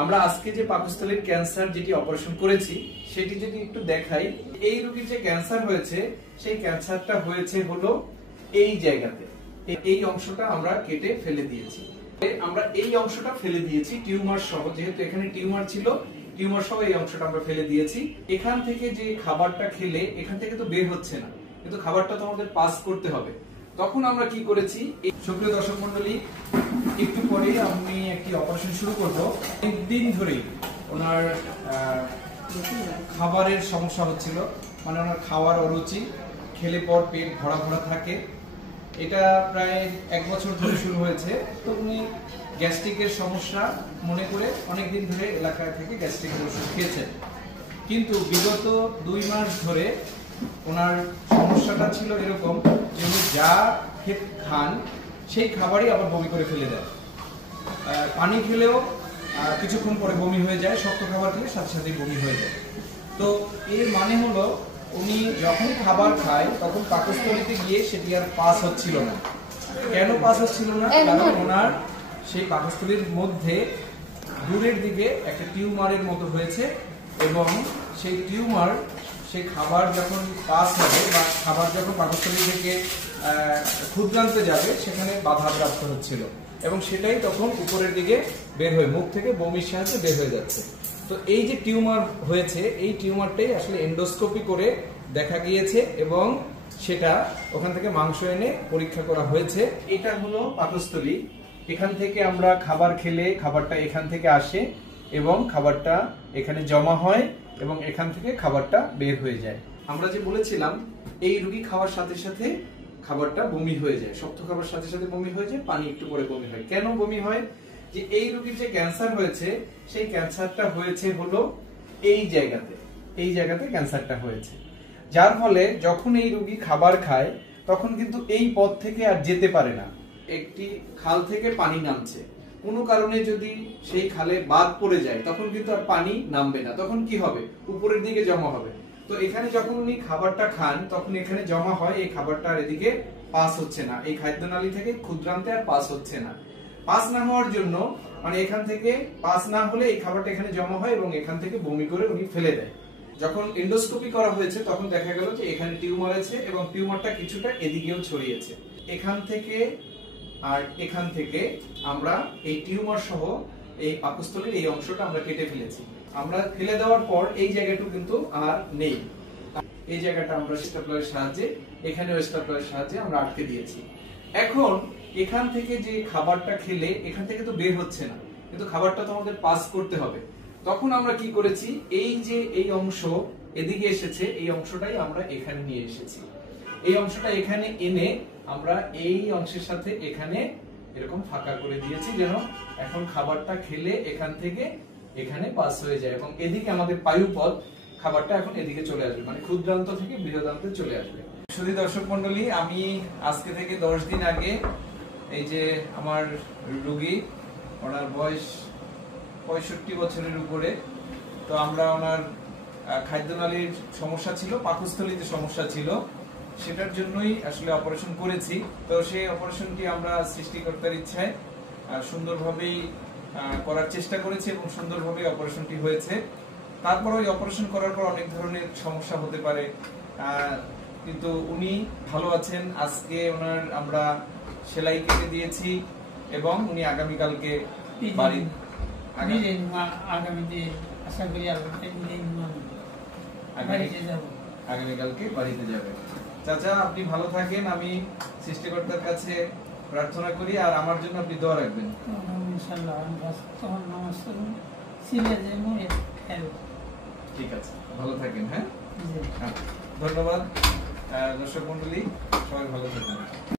আমরা আজকে যে পাকস্থলীর ক্যান্সার যেটি অপারেশন করেছি সেটি যদি একটু দেখাই, এই রোগীর যে ক্যান্সার হয়েছে সেই ক্যান্সারটা হয়েছে হলো এই জায়গাতে। এই অংশটা আমরা কেটে ফেলে দিয়েছি। আমরা এই অংশটা ফেলে দিয়েছি টিউমার সহ, যেহেতু এখানে টিউমার ছিল, টিউমার সহ এই অংশটা আমরা ফেলে দিয়েছি। এখান থেকে যে খাবারটা খেলে এখান থেকে তো বের হচ্ছে না, কিন্তু খাবারটা তো আমাদের পাস করতে হবে। তখন আমরা কি করেছি, সুপ্রিয় দর্শক মন্ডলী, একটু পরেই আমি একটি অপারেশন শুরু করব। একদিন ধরেই ওনার খাবারের সমস্যা হচ্ছিল, মানে ওনার খাওয়ার অরুচি, খেলে পর পেট ভরা ভরা থাকে। এটা প্রায় 1 বছর ধরে শুরু হয়েছে। তো উনি গ্যাস্ট্রিকের সমস্যা মনে করে অনেকদিন ধরে এলাকা থেকে গ্যাস্ট্রিকের ওষুধ খেয়েছেন, কিন্তু বিগত 2 মাস ধরে ওনার সমস্যাটা ছিল এরকম যে উনি যা খান সেই খাবারই আবার বমি করে ফেলে দেয়। পানি খেলেও কিছুক্ষণ পরে বমি হয়ে যায়, শক্ত খাবার খেলে সাথে সাথেই বমি হয়ে যায়। তো এর মানে হলো উনি যখন খাবার খায় তখন পাকস্থলীতে গিয়ে সেটি আর পাস হচ্ছিল না। কেন পাস হচ্ছিল না? কারণ ওনার সেই পাকস্থলীর মধ্যে দূরের দিকে একটা টিউমারের মতো হয়েছে, এবং সেই টিউমার সেই খাবার যখন পাস হবে বা খাবার যখন পাকস্থলী থেকে ক্ষুদ্রান্তে যাবে সেখানে বাধাপ্রাপ্ত হচ্ছিল, এবং সেটাই তখন উপরের দিকে বের হয়ে মুখ থেকে বমির সাহায্যে বের হয়ে যাচ্ছে। তো এই যে টিউমার হয়েছে, এই টিউমারটাই আসলে এন্ডোস্কোপি করে দেখা গিয়েছে, এবং সেটা ওখান থেকে মাংস এনে পরীক্ষা করা হয়েছে। এটা হলো পাকস্থলী। এখান থেকে আমরা খাবার খেলে খাবারটা এখান থেকে আসে এবং খাবারটা এখানে জমা হয়, এবং এখান থেকে খাবারটা বের হয়ে যায়। আমরা যে বলেছিলাম এই রোগী খাওয়ার সাথে সাথে খাবারটা বমি হয়ে যায়, শক্ত খাবার সাথে সাথে বমি হয়ে যায়, পানি একটু পরে বমি হয়। কেন বমি হয়? যে এই রোগীর যে ক্যান্সার হয়েছে সেই ক্যান্সারটা হয়েছে হলো এই জায়গাতে। এই জায়গাতে ক্যান্সারটা হয়েছে, যার ফলে যখন এই রোগী খাবার খায় তখন কিন্তু এই পথ থেকে আর যেতে পারে না। একটি খাল থেকে পানি নামছে, কোনো কারণে যদি সেই খালে বাদ পড়ে যায় তখন কিন্তু আর পানি নামবে না, তখন কি হবে? উপরের দিকে জমা হবে। তো এখানে যখন উনি খাবারটা খান তখন এখানে জমা হয়, এই খাবারটা আর এদিকে পাস হচ্ছে না, এই খাদ্যনালী থেকে ক্ষুদ্রান্তে আর পাস হচ্ছে না। পাস না হওয়ার জন্য, মানে এখান থেকে পাস না হলে এই খাবারটা এখানে জমা হয় এবং এখান থেকে বমি করে উনি ফেলে দেয়। যখন এন্ডোস্কোপি করা হয়েছে তখন দেখা গেল যে এখানে টিউমার আছে, এবং টিউমারটা কিছুটা এদিকেও ছড়িয়েছে। এখান থেকে আর এখান থেকে আমরা এই টিউমার সহ এই পাকস্থলীর এই অংশটা আমরা কেটে ফেলেছি। আমরা ফেলে দেওয়ার পর এই জায়গাটুকু কিন্তু আর নেই। এই জায়গাটা আমরা স্টেপলারের সাহায্যে, এখানেও স্টেপলারের সাহায্যে আমরা আটকে দিয়েছি। এখন এখান থেকে যে খাবারটা খেলে এখান থেকে তো বের হচ্ছে না, কিন্তু খাবারটা তো আমাদের পাস করতে হবে। তখন আমরা কি করেছি, এই যে এই অংশ এদিকে এসেছে, এই অংশটাই আমরা এখানে নিয়ে এসেছি। এই অংশটা এখানে এনে আমরা এই অংশের সাথে এখানে এরকম ফাঁকা করে দিয়েছি, যেন এখন খাবারটা খেলে এখান থেকে এখানে পাস হয়ে যায়, এবং এদিকে আমাদের পায়ুপথ খাবারটা এখন এদিকে চলে আসবে, মানে ক্ষুদ্রান্ত থেকে বৃহদান্তে চলে আসবে। শুধু দর্শক মন্ডলী, আমি আজকে থেকে 10 দিন আগে এই যে আমার রোগী, ওনার বয়স 65 বছরের উপরে। তো আমরা ওনার খাদ্যনালীর সমস্যা ছিল, পাকস্থলীতে সমস্যা ছিল, সেটার জন্যই আসলে অপারেশন করেছি। তো সেই অপারেশনটি আমরা সৃষ্টিকর্তার ইচ্ছায় সুন্দরভাবেই করার চেষ্টা করেছি, এবং সুন্দরভাবে অপারেশনটি হয়েছে। তারপর ওই অপারেশন করার পর অনেক ধরনের সমস্যা হতে পারে, কিন্তু উনি ভালো আছেন। আজকে ওনার আমরা সেলাই কেটে দিয়েছি, এবং উনি আগামীকালকে আগামীকালকে বাড়িতে যাবে। চাচা, আপনি ভালো থাকেন, আমি সৃষ্টিকর্তার কাছে প্রার্থনা করি, আর আমার জন্য আপনি দোয়া রাখবেন। ঠিক আছে, ভালো থাকেন। হ্যাঁ, ধন্যবাদ দর্শক মন্ডলী, সবাই ভালো থাকেন।